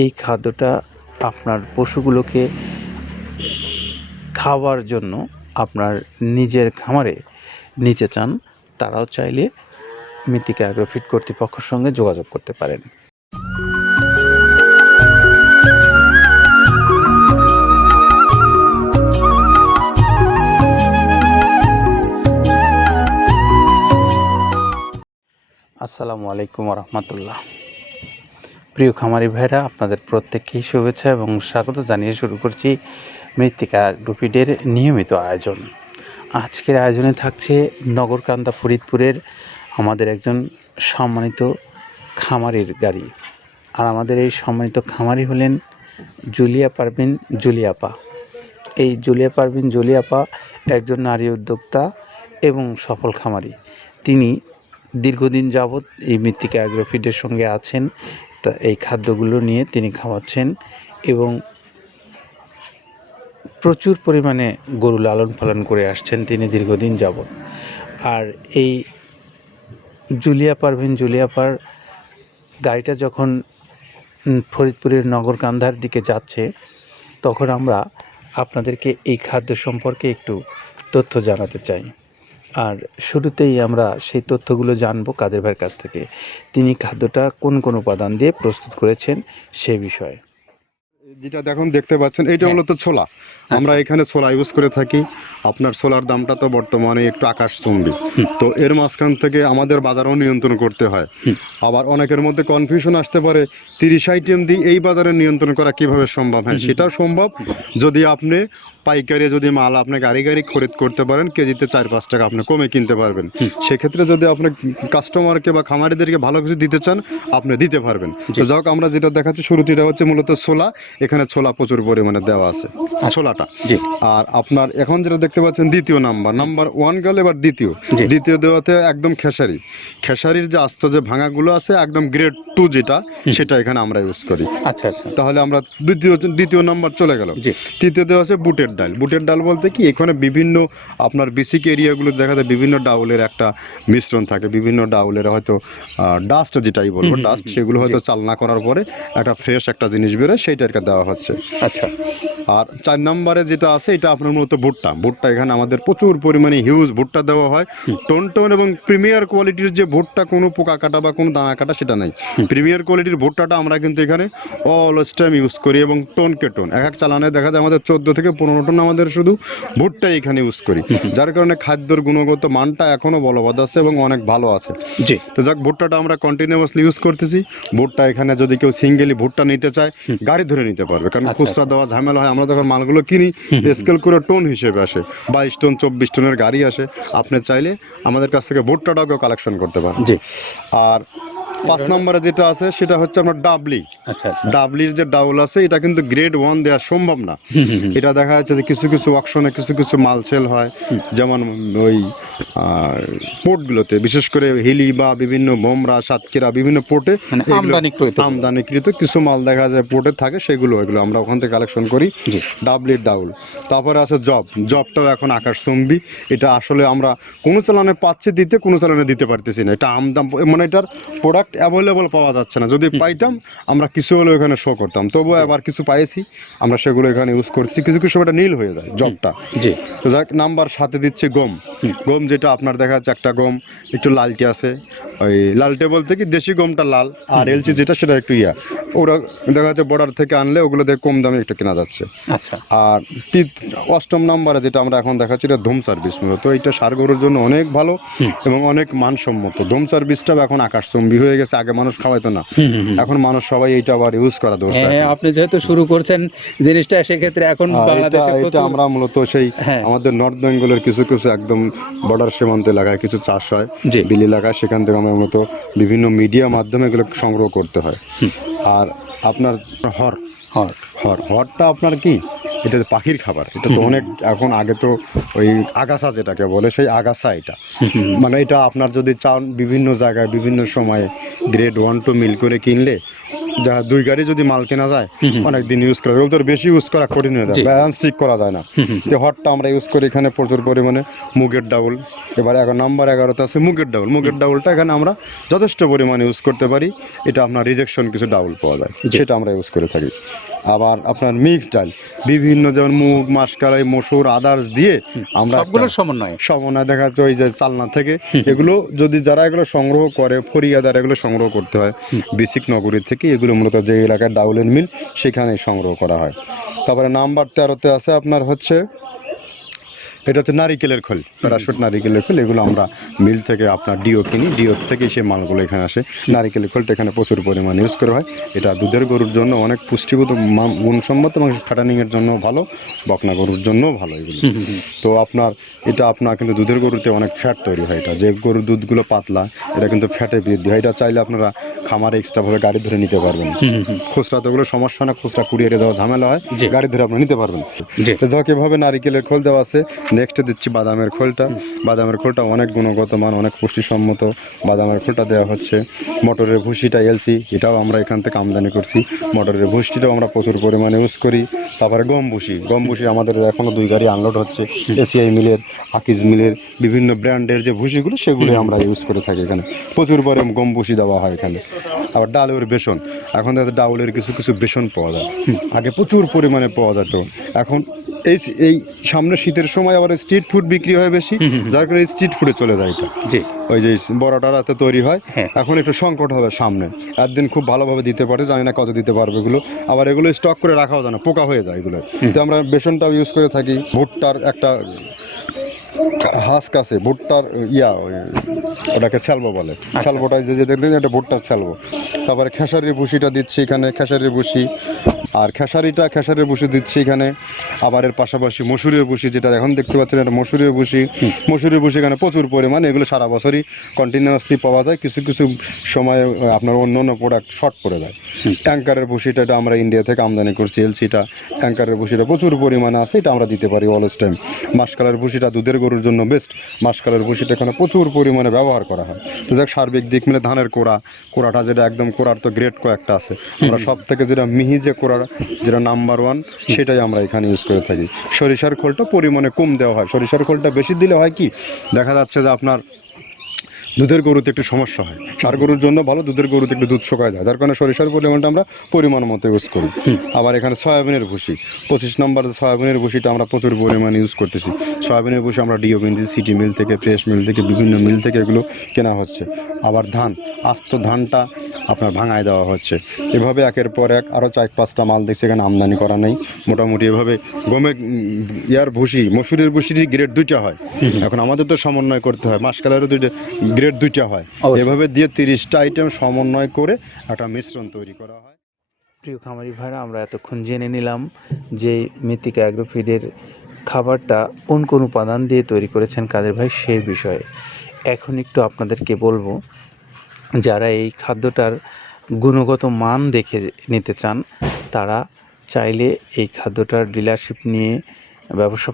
এই খাদ্যটা আপনার পশুগুলোকে খাওয়ার জন্য আপনার নিজের খামারে নিতে চান, তারাও চাইলে মৃত্তিকা অ্যাগ্রোফিট কর্তৃপক্ষের সঙ্গে যোগাযোগ করতে পারেন। আসসালামু আলাইকুম রহমতুল্লাহ। প্রিয় খামারি ভাইরা, আপনাদের প্রত্যেককেই শুভেচ্ছা এবং স্বাগত জানিয়ে শুরু করছি মৃত্তিকা অ্যাগ্রোফিটের নিয়মিত আয়োজন। আজকের আয়োজনে থাকছে নগরকান্দা ফরিদপুরের আমাদের একজন সম্মানিত খামারির গাড়ি। আর আমাদের এই সম্মানিত খামারি হলেন জুলিয়া পারভিন জুলিয়াপা। এই জুলিয়া পারভিন জুলিয়াপা একজন নারী উদ্যোক্তা এবং সফল খামারি। তিনি দীর্ঘদিন যাবৎ এই মৃত্তিকা অ্যাগ্রোফিটের সঙ্গে আছেন। তা এই খাদ্যগুলো নিয়ে তিনি খাওয়াচ্ছেন এবং প্রচুর পরিমাণে গরু লালন পালন করে আসছেন তিনি দীর্ঘদিন যাবৎ। আর এই জুলিয়া পারভিন জুলিয়াপার গাড়িটা যখন ফরিদপুরের নগরকান্দার দিকে যাচ্ছে, তখন আমরা আপনাদেরকে এই খাদ্য সম্পর্কে একটু তথ্য জানাতে চাই। আর শুরুতেই আমরা সেই তথ্যগুলো জানবো কাদের ভাইয়ের কাছ থেকে। তিনি খাদ্যটা কোন কোন উপাদান দিয়ে প্রস্তুত করেছেন সে বিষয়ে। যেটা দেখতে পাচ্ছেন এইটা মূলত ছোলা। আমরা এখানে ছোলা ইউজ করে থাকি। আপনার ছোলার দামটা তো বর্তমানে একটু আকাশচুম্বী। তো এর মাঝখান থেকে আমাদের বাজারও নিয়ন্ত্রণ করতে হয়। আবার অনেকের মধ্যে কনফিউশন আসতে পারে 30 আইটেম দিয়ে এই বাজারে নিয়ন্ত্রণ করা কিভাবে সম্ভব। হ্যাঁ, সেটাও সম্ভব যদি আপনি পাইকারি যদি মাল আপনি গাড়ি খরিদ করতে পারেন, কেজিতে 4-5 টাকা আপনি কমে কিনতে পারবেন। সেক্ষেত্রে যদি আপনি কাস্টমারকে বা খামারিদেরকে ভালো কিছু দিতে চান, আপনি দিতে পারবেন। তো যাক, আমরা যেটা দেখাচ্ছি শুরুতে এটা হচ্ছে মূলত ছোলা। এখানে ছোলা প্রচুর পরিমাণে দেওয়া আছে, ছোলাটা। আর আপনার এখন যেটা দেখতে পাচ্ছেন দ্বিতীয় নাম্বার 1 গেল। এবার দ্বিতীয় দেওয়াতে একদম খেসারির যে আস্ত যে ভাঙাগুলো আছে একদম গ্রেড 2 যেটা, সেটা এখানে আমরা ইউজ করি। আচ্ছা আচ্ছা, তাহলে আমরা দ্বিতীয় নাম্বার চলে গেল। তৃতীয় দেওয়া আছে বুটের ডাল বলতে কি, এখানে বিভিন্ন আপনার বেসিক এরিয়াগুলো দেখা যায় বিভিন্ন ডাউলের একটা মিশ্রণ থাকে। বিভিন্ন ডাউলের হয়তো ডাস্ট যেটাই বলবো ডাস্ট, সেগুলো হয়তো চালনা করার পরে একটা ফ্রেশ একটা জিনিস বেরোয়, সেইটাকে দেওয়া হচ্ছে। আচ্ছা। আর 4 নম্বরে যেটা আছে এটা আপনার মূলত ভুট্টা। এখানে আমাদের প্রচুর পরিমাণে হিউজ ভুট্টা দেওয়া হয়। টোন এবং প্রিমিয়ার কোয়ালিটির যে ভুট্টা, কোনো পোকা কাটা বা কোনো দানা কাটা সেটা নাই। প্রিমিয়ার কোয়ালিটির ভুট্টাটা আমরা কিন্তু এখানে অলওয়েজ টাইম ইউজ করি। এবং টোনকে টোন এক চালানে দেখা যায় আমাদের 14 থেকে 15 টন আমাদের শুধু ভুট্টাই এখানে ইউজ করি, যার কারণে খাদ্যর গুণগত মানটা এখনো বলবৎ আছে এবং অনেক ভালো আছে। তো যাক, ভুট্টাটা আমরা কন্টিনিউয়াসলি ইউজ করতেছি। ভুট্টা এখানে যদি কেউ সিঙ্গেলি ভুট্টা নিতে চায়, গাড়ি ধরে নিতে পারবে, কারণ খুচরা দেওয়া ঝামেলা হয়। আমরা যখন মালগুলো কিনি স্কেল করে টোন হিসেবে আসে, 22 টন 24 টনের গাড়ি আসে। আপনি চাইলে আমাদের কাছ থেকে ভুট্টাটাও কালেকশন করতে পারেন। আর 5 নম্বরে যেটা আছে সেটা হচ্ছে আপনার ডাবলির যে ডাউল আছে, এটা কিন্তু গ্রেড 1 দেওয়া সম্ভব না। এটা দেখা যাচ্ছে যে কিছু অকশনে কিছু মাল সেল হয়, যেমন ওই পোর্টগুলোতে, বিশেষ করে হিলি বা বিভিন্ন বোমরা সাতক্ষীরা বিভিন্ন পোর্টে আমদানিকৃত কিছু মাল দেখা যায় পোর্টে থাকে, এগুলো আমরা ওখান থেকে কালেকশন করি। ডাবলির ডাউল। তারপরে আছে জবটাও এখন আকাশচুম্বী। এটা আসলে আমরা কোনো চালানে পাচ্ছি দিতে, কোনো চালানে দিতে পারতেছি না। এটা আমদাম, মানে এটার প্রোডাক্ট অ্যাভেলেবল পাওয়া যাচ্ছে না। যদি পাইতাম আমরা কিছু হলেও এখানে শো করতাম, তবুও আবার কিছু পাইছি, আমরা সেগুলো এখানে ইউজ করছি। কিছু এটা নীল হয়ে যায় জবটা। তো যাক, নাম্বার 7 দিচ্ছে গম, যেটা আপনার দেখা যাচ্ছে একটা গম একটু লালটে আছে। ওই লালটে বলতে কি দেশি গমটা লাল, আর এলচি যেটা সেটা একটু ওরা দেখা যাচ্ছে বর্ডার থেকে আনলে ওগুলো থেকে কম দামে একটু কেনা যাচ্ছে। আর 8ম নম্বরে যেটা আমরা এখন দেখাচ্ছি, এটা ধুম সার্ভিস। মূলত এটা ষাঁড় গরুর জন্য অনেক ভালো এবং অনেক মানসম্মত। ধুম সার্ভিসটাও এখন আকাশচুম্বী হয়ে গেছে। আগে মানুষ খাওয়াইতো না, এখন মানুষ সবাই এইটা আবার ইউজ করা ধরছে। আপনি যেহেতু শুরু করছেন জিনিসটা, সেক্ষেত্রে এখন বাংলাদেশে এটা আমরা মূলত সেই আমাদের নর্থ বেঙ্গলের কিছু একদম বর্ডার সীমান্ত এলাকায় কিছু চাষ হয়, বিল এলাকায়, সেখান থেকে আমরা মূলত বিভিন্ন মিডিয়া মাধ্যমে এগুলো সংগ্রহ করতে হয়। আর আপনার হরটা আপনার কি, এটা পাখির খাবার। এটা তো অনেক এখন, আগে তো ওই আগাছা যেটাকে বলে, সেই আগাছা এটা। মানে এটা আপনার যদি চান বিভিন্ন জায়গায় বিভিন্ন সময়ে গ্রেড 1-2 মিল করে কিনলে যা 2 গাড়ি যদি মাল কেনা যায় অনেক দিন ইউজ করা, ওগুলো তো বেশি ইউজ করা কঠিন হয়ে যায়, জি। ব্যালেন্স ঠিক করা যায় না। তো হটটা আমরা ইউজ করি এখানে প্রচুর পরিমাণে মুগের ডাউল। এবার নাম্বার 11তে আছে মুগের ডাউল। মুগের ডাউলটা এখানে আমরা যথেষ্ট পরিমাণে ইউজ করতে পারি। এটা আপনার রিজেকশন কিছু ডাউল পাওয়া যায়, জি। সেটা আমরা ইউজ করে থাকি। আবার আপনার মিক্স ডাল বিভিন্ন, যেমন মুগ, মাসকলাই, মসুর, আদার্স দিয়ে আমরা সবগুলোর সমন্বয়। সমন্বয় দেখা যাচ্ছে ওই যে চালনা থেকে এগুলো যদি যারা এগুলো সংগ্রহ করে, ফরিয়াদার এগুলো সংগ্রহ করতে হয় বেসিক নগরী থেকে। এগুলো মূলত যে এলাকায় ডাউলের মিল সেখানে সংগ্রহ করা হয়। তারপরে নাম্বার 13তে আছে আপনার হচ্ছে, এটা হচ্ছে নারিকেলের খোল, প্যারাশুট নারিকেলের খোল। এগুলো আমরা মিল থেকে আপনার ডিও কিনি, ডিওর থেকে সেই মালগুলো এখানে আসে। নারিকেলের খোলটা এখানে প্রচুর পরিমাণে ইউজ করা হয়। এটা দুধের গরুর জন্য অনেক পুষ্টিগত গুণসম্মত এবং ফ্যাটানিংয়ের জন্য ভালো, বকনা গরুর জন্যও ভালো এগুলো। তো আপনার এটা আপনার কিন্তু দুধের গরুতে অনেক ফ্যাট তৈরি হয়। এটা যে গরুর দুধগুলো পাতলা, এটা কিন্তু ফ্যাটে বৃদ্ধি হয়। এটা চাইলে আপনারা খামারে এক্সট্রাভাবে গাড়ি ধরে নিতে পারবেন। খুচরা তো ওগুলো সমস্যা না, খুচরা কুরিয়ারে যাওয়া ঝামেলা হয়, জি। গাড়ি ধরে আপনি নিতে পারবেন। জি। তো ধরো এভাবে নারিকেলের খোল দেওয়া আছে। নেক্সটে দিচ্ছি বাদামের খোলটা। বাদামের খোলটা অনেক গুণগত মান, অনেক পুষ্টিসম্মত বাদামের খোলটা দেওয়া হচ্ছে। মটরের ভুসিটা এলসি, এটাও আমরা এখান থেকে আমদানি করছি। মটরের ভুসিটাও আমরা প্রচুর পরিমাণে ইউজ করি। তারপরে গম ভুসি আমাদের এখনও 2 গাড়ি আনলোড হচ্ছে এসিআই মিলের, আকিজ মিলের, বিভিন্ন ব্র্যান্ডের যে ভুসিগুলো সেগুলো আমরা ইউজ করে থাকি এখানে। প্রচুর পরিমাণে গম ভুসি দেওয়া হয় এখানে। আবার ডালের বেসন, এখন দেখা যায় ডাউলের কিছু কিছু বেসন পাওয়া যায়, আগে প্রচুর পরিমাণে পাওয়া যেত। এখন এই সামনে শীতের সময় আবার স্ট্রিট ফুড বিক্রি হয় বেশি, যার কারণে স্ট্রিট ফুডে চলে যায় এটা। জি। ওই যে বড়টা রাতে তৈরি হয়, হ্যাঁ। এখন একটু সংকট হবে সামনে। একদিন খুব ভালোভাবে দিতে পারে, জানি না কত দিতে পারবে এগুলো। আবার এগুলো স্টক করে রাখাও যায় না, পোকা হয়ে যায় এগুলো। তো আমরা বেসনটাও ইউজ করে থাকি। ভুট্টার একটা হাস্ক আছে, ভুট্টার ওটাকে স্যালবো বলে। স্যালবোটাই যে দেখবেন এটা ভুট্টার স্যালবো। তারপরে খেসারির ভুসিটা দিচ্ছি এখানে, খেসারির ভুসি। আর খেসারির ভুসি দিচ্ছি এখানে। আবার এর পাশাপাশি মসুরের ভুসি, যেটা এখন দেখতে পাচ্ছেন এটা মসুরের ভুসি। মসুরের ভুসি এখানে প্রচুর পরিমাণে, এগুলো সারা বছরই কন্টিনিউয়াসলি পাওয়া যায়। কিছু কিছু সময় আপনার অন্য অন্য প্রোডাক্ট শর্ট পড়ে যায়। ট্যাঙ্কারের ভুসিটা এটা আমরা ইন্ডিয়া থেকে আমদানি করছি, এলসিটা। ট্যাঙ্কারের ভুসিটা প্রচুর পরিমাণে আছে, এটা আমরা দিতে পারি অলওয়েজ টাইম। মাসকালের ভুসিটা দুধের গরুর জন্য বেস্ট। মাসকালের ভুসিটা এখানে প্রচুর পরিমাণে ব্যবহার করা হয়। তো যাক, সার্বিক দিক মিলে ধানের কোড়াটা যেটা একদম, কোড়ার তো গ্রেড কয়েকটা আছে, আমরা সব থেকে যেটা মিহি যে কোড়া, যেটা নাম্বার 1, সেটাই আমরা এখানে ইউজ করে থাকি। সরিষার খোলটা পরিমাণে কম দেওয়া হয়। সরিষার খোলটা বেশি দিলে হয় কি, দেখা যাচ্ছে যে আপনার দুধের গরুতে একটু সমস্যা হয়। ষাঁড় গরুর জন্য ভালো, দুধের গরুতে একটু দুধ শুকায় যায়, যার কারণে সরিষার পরিমাণটা আমরা পরিমাণ মতো ইউজ করি। আবার এখানে সয়াবিনের ভুসি, 25 নম্বর সয়াবিনের ভুসিটা আমরা প্রচুর পরিমাণে ইউজ করতেছি। সয়াবিনের ভুসি আমরা ডিও কিনছি সিটি মিল থেকে, ফ্রেশ মিল থেকে, বিভিন্ন মিল থেকে এগুলো কেনা হচ্ছে। আবার ধান, আস্ত ধানটা আপনার ভাঙায় দেওয়া হচ্ছে। এভাবে একের পর এক আরও 4-5টা মাল দেখছি এখানে আমদানি করা নেই। মোটামুটি এভাবে গমে ভুসি, মসুরের ভুসির গ্রেড 2টা হয়। এখন আমাদের তো সমন্বয় করতে হয়, মাসকালেরও গ্রেড 2টা হয়। এভাবে দিয়ে 30টা আইটেম সমন্বয় করে একটা মিশ্রণ তৈরি করা হয়। প্রিয় খামারি ভাইরা, আমরা এতক্ষণ জেনে নিলাম যে মৃত্তিকা অ্যাগ্রোফিডের খাবারটা কোন কোন উপাদান দিয়ে তৈরি করেছেন কাদের ভাই সেই বিষয়ে। এখন একটু আপনাদেরকে বলবো, যারা এই খাদ্যটার গুণগত মান দেখে নিতে চান তারা চাইলে এই খাদ্যটার ডিলারশিপ নিয়ে ব্যবসা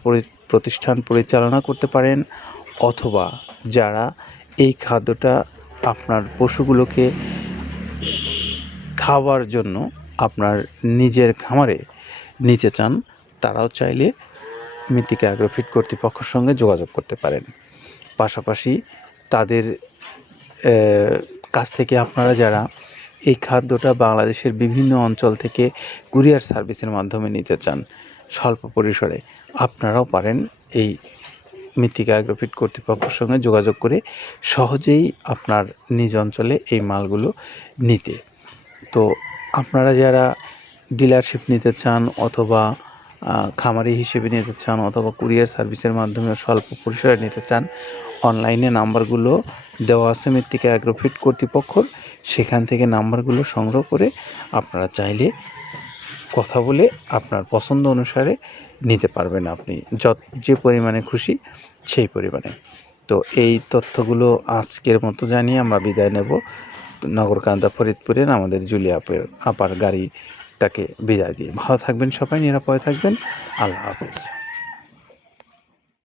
প্রতিষ্ঠান পরিচালনা করতে পারেন, অথবা যারা এই খাদ্যটা আপনার পশুগুলোকে খাওয়ার জন্য আপনার নিজের খামারে নিতে চান, তারাও চাইলে মৃত্তিকা অ্যাগ্রোফিড কর্তৃপক্ষের সঙ্গে যোগাযোগ করতে পারেন। পাশাপাশি তাদের কাছ থেকে আপনারা যারা এই খাদ্যটা বাংলাদেশের বিভিন্ন অঞ্চল থেকে কুরিয়ার সার্ভিসের মাধ্যমে নিতে চান স্বল্প পরিসরে, আপনারাও পারেন এই মৃত্তিকা অ্যাগ্রোফিড কর্তৃপক্ষের সঙ্গে যোগাযোগ করে সহজেই আপনার নিজ অঞ্চলে এই মালগুলো নিতে। তো আপনারা যারা ডিলারশিপ নিতে চান, অথবা খামারি হিসেবে নিতে চান, অথবা কুরিয়ার সার্ভিসের মাধ্যমে স্বল্প পরিসরে নিতে চান, অনলাইনে নাম্বারগুলো দেওয়া আছে মৃত্তিকা অ্যাগ্রোফিড কর্তৃপক্ষর, সেখান থেকে নাম্বারগুলো সংগ্রহ করে আপনারা চাইলে কথা বলে আপনার পছন্দ অনুসারে নিতে পারবেন আপনি যে পরিমাণে খুশি সেই পরিমাণে। তো এই তথ্যগুলো আজকের মতো জানিয়ে আমরা বিদায় নেব। নগরকান্দা ফরিদপুরের আমাদের জুলিয়া আপার গাড়িটাকে বিদায় দিয়ে। ভালো থাকবেন সবাই, নিরাপদে থাকবেন। আল্লাহ হাফেজ।